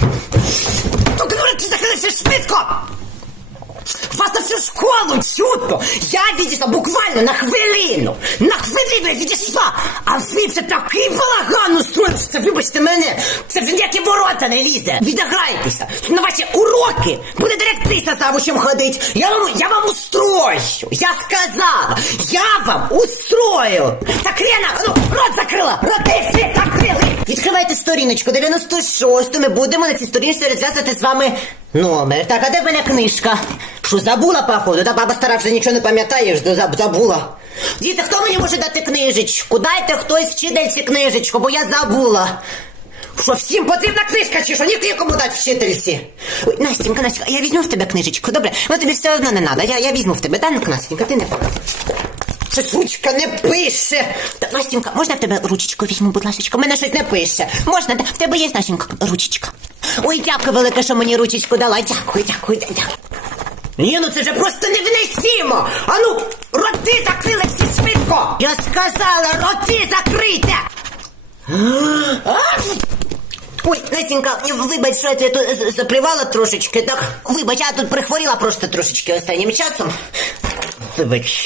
Тут говорить, швидко! Вас на всю школу чутно! Я відійшла буквально на хвилину! На хвилину я відійшла! А ви вже такий балаган устроїли, що це, вибачте мене, це вже ніякі ворота не лізе! Відіграйтеся! На ваші уроки буде директриса завучем ходить! Я вам, я вам устрою! Я сказала! Я вам устрою! Так, Лена, ну, рот закрила! Відкривайте сторіночку 96, ми будемо на цій сторінці розв'язувати з вами номер. Так, а де в мене книжка? Що забула, походу? Та баба стара вже нічого не пам'ятаєш, забула. Діти, хто мені може дати книжечку? Дайте хтось вчительці книжечку, бо я забула. Що всім потрібна книжка, чи що ні нікому дати вчительці? Ой, Настенька, Настенька, я візьму в тебе книжечку, добре? Вона тобі все одно не треба. Я, я візьму в тебе, да, Настенька, ти не Щось не пише. Та, Настенька, можна в тебе ручечку візьму, будь ласка? У мене щось не пише. Можна, да? в тебе є, Настенька, ручечка. Ой, дякую велике, що мені ручечку дала. Дякую, дякую, дякую. Ні, ну це же просто невнесімо! А ну, роти закрили всі швидко! Я сказала, роти закрийте! А! Ой, Настенька, вибач, що я тебе тут заплівала трошечки, так? Вибач, я тут прихворіла просто трошечки останнім часом. Вибач.